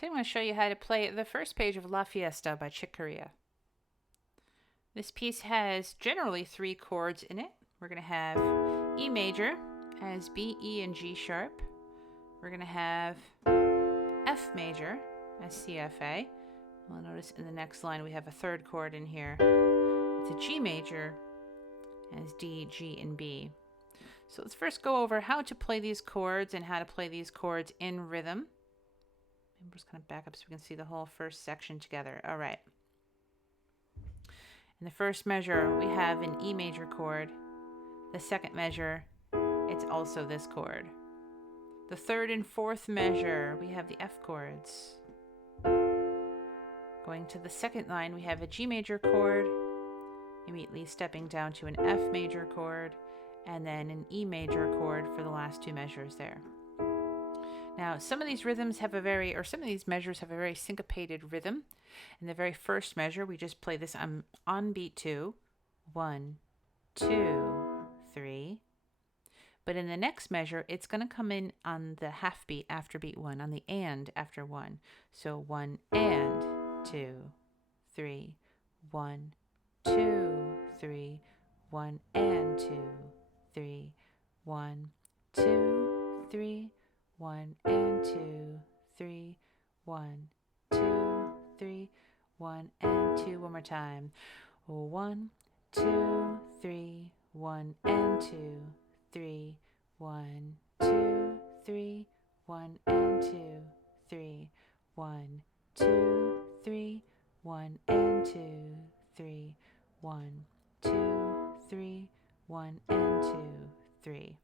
Today I'm going to show you how to play the first page of La Fiesta by Chick Corea. This piece has generally 3 chords in it. We're going to have E major as B, E, and G sharp. We're going to have F major as CFA. You'll notice in the next line we have a 3rd chord in here. It's a G major as D, G, and B. So let's first go over how to play these chords and how to play these chords in rhythm. I'm just going to back up so we can see the whole first section together. All right. In the first measure, we have an E major chord. The second measure, it's also this chord. The 3rd and 4th measure, we have the F chords. Going to the second line, we have a G major chord, immediately stepping down to an F major chord, and then an E major chord for the last 2 measures there. Now, some of these measures have a very syncopated rhythm. In the very first measure, we just play this on beat 2, 1, 2, 3. But in the next measure, it's going to come in on the half beat after beat 1, on the and after 1. So 1 and 2, 3, 1, 2, 3, 1 and 2, 3, 1, 2, 3, 1 and 2, 3, 1, 2, 3, 1 and 2. One more time. 1, 2, 3, 1 and 2, 3, 1, 2, 3, 1 and 2, 3, 1, 2, 3, 1 and 2, 3, 1, 2, 3, 1 and 2, 3.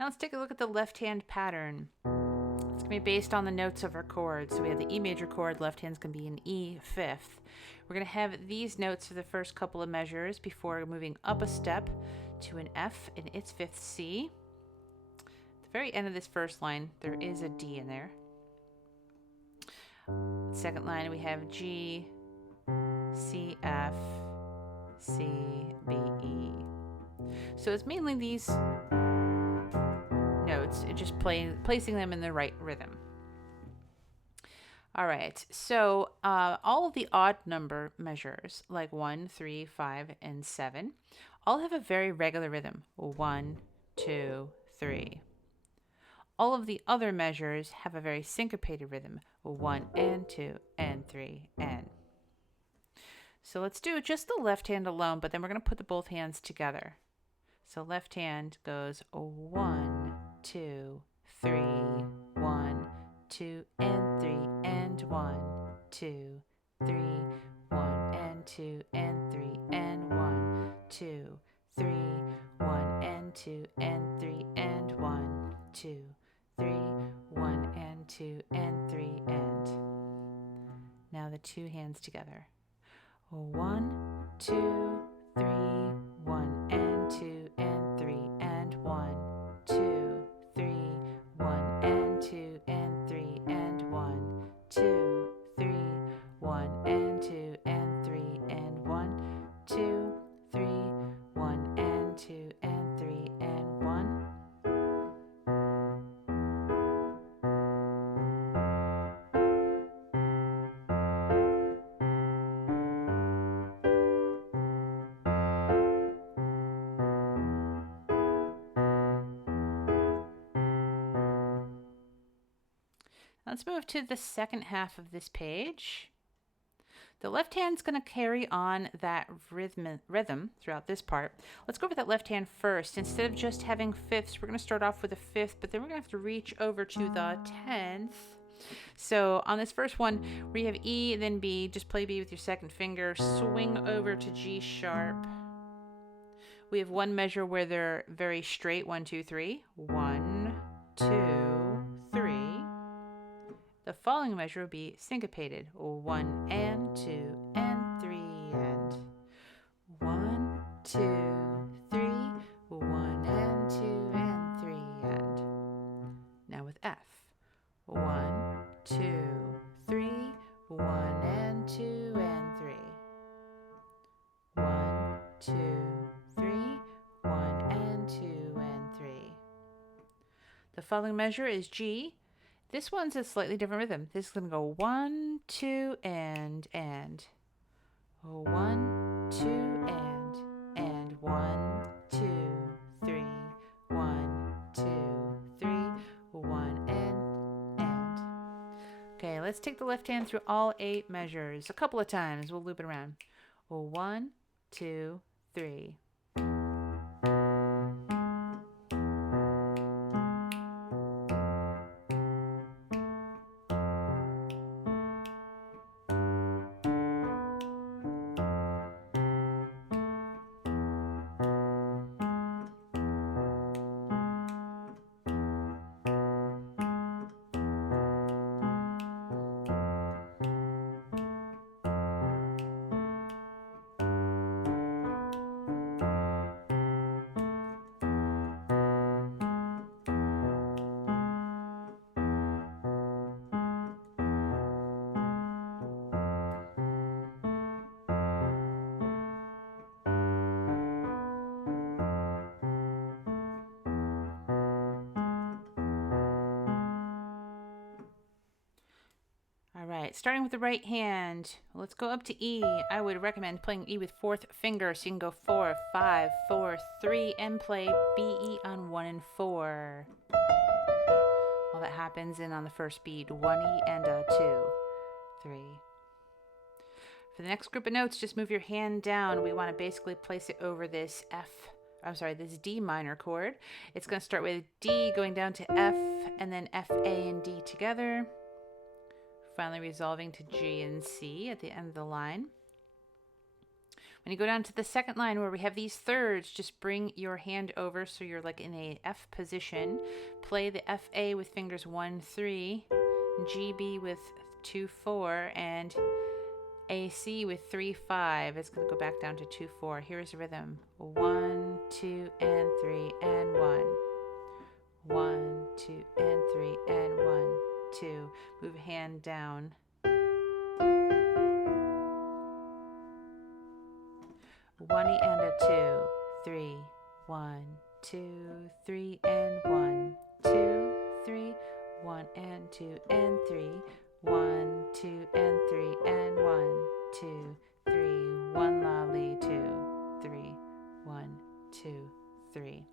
Now let's take a look at the left-hand pattern. It's going to be based on the notes of our chords. So we have the E major chord, left hand's going to be an E 5th. We're going to have these notes for the first couple of measures before moving up a step to an F in its 5th C. At the very end of this first line, there is a D in there. Second line, we have G, C, F, C, B, E. So it's mainly these notes, just placing them in the right rhythm. All right, so all of the odd number measures, like 1, 3, 5, and 7, all have a very regular rhythm. 1, 2, 3. All of the other measures have a very syncopated rhythm. 1 and 2 and 3 and. So let's do just the left hand alone, but then we're going to put the both hands together. So left hand goes 1, 2, 3, 1, 2, and 3, and 1, 2, 3, 1, and 2, and 3, and 1, 2, 3, 1, and 2, and 3, and 1, 2, 3, 1, and 2, and 3, and. Now the 2 hands together. 1, 2, 3, 1, and 2, and 3, and 1, 2, 3, 1, and 2, and 3, and 1, 2, 3, 1, and 2, and 3, and 1, 2, 3, 1, and 2, and 3, and 1. Let's move to the second half of this page. The left hand's going to carry on that rhythm throughout this part. Let's go over that left hand first. Instead of just having 5ths, we're going to start off with a 5th, but then we're going to have to reach over to the 10th. So on this first one, where you have E, then B, just play B with your 2nd finger, swing over to G sharp. We have one measure where they're very straight, 1, 2, 3. 1, 2, 3. The following measure will be syncopated. 1 and 2 and 3 and. 1, 2, 3, 1 and 2 and 3 and. Now with F. 1, 2, 3, 1 and 2 and 3. 1, 2, 3, 1 and 2 and 3. The following measure is G. This one's a slightly different rhythm. This is going to go 1, 2, and. 1, 2, and 1, 2, 3, 1, 2, 3, 1, and. Okay, let's take the left hand through all 8 measures a couple of times. We'll loop it around. 1, 2, 3. All right, starting with the right hand, let's go up to E. I would recommend playing E with 4th finger, so you can go 4, 5, 4, 3, and play B, E on 1 and 4. All that happens in on the first beat, 1 E and a 2, 3. For the next group of notes, just move your hand down. We want to basically place it over this this D minor chord. It's going to start with D going down to F, and then F, A, and D together. Finally resolving to G and C at the end of the line. When you go down to the second line where we have these thirds, just bring your hand over so you're like in a F position. Play the F, A with fingers 1, 3, G, B with 2, 4, and A, C with 3, 5. It's going to go back down to 2, 4. Here's the rhythm. 1, 2, and 3, and 1. 1, 2, and 3, and 1, 2. Move hand down. 1 E and a 2, 3, 1, 2, 3, and 1, 2, 3, 1 and 2 and 3, 1, 2 and 3, and 1, 2, 3, 1 la li 2, 3, 1, 2, 3.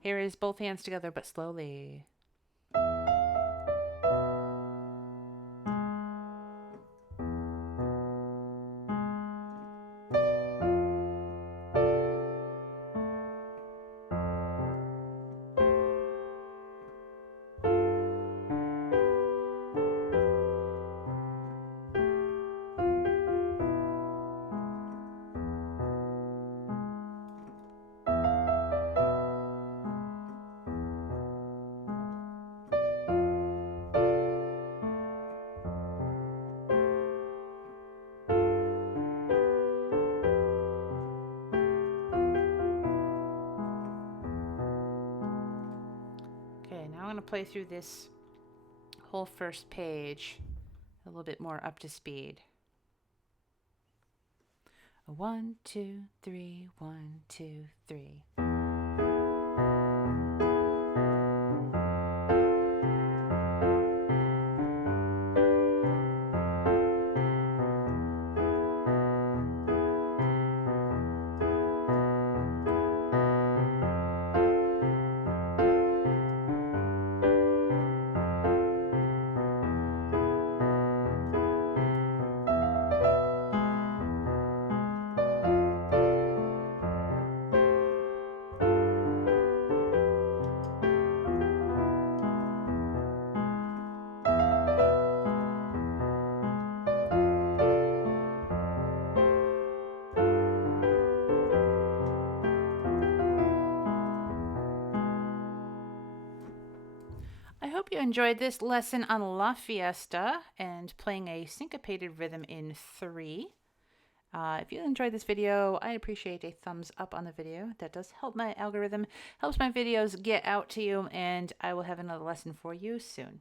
Here is both hands together but slowly. I'm going to play through this whole first page a little bit more up to speed. 1, 2, 3, 1, 2, 3. I hope you enjoyed this lesson on La Fiesta and playing a syncopated rhythm in 3. If you enjoyed this video, I appreciate a thumbs up on the video. That does help my algorithm, helps my videos get out to you, and I will have another lesson for you soon.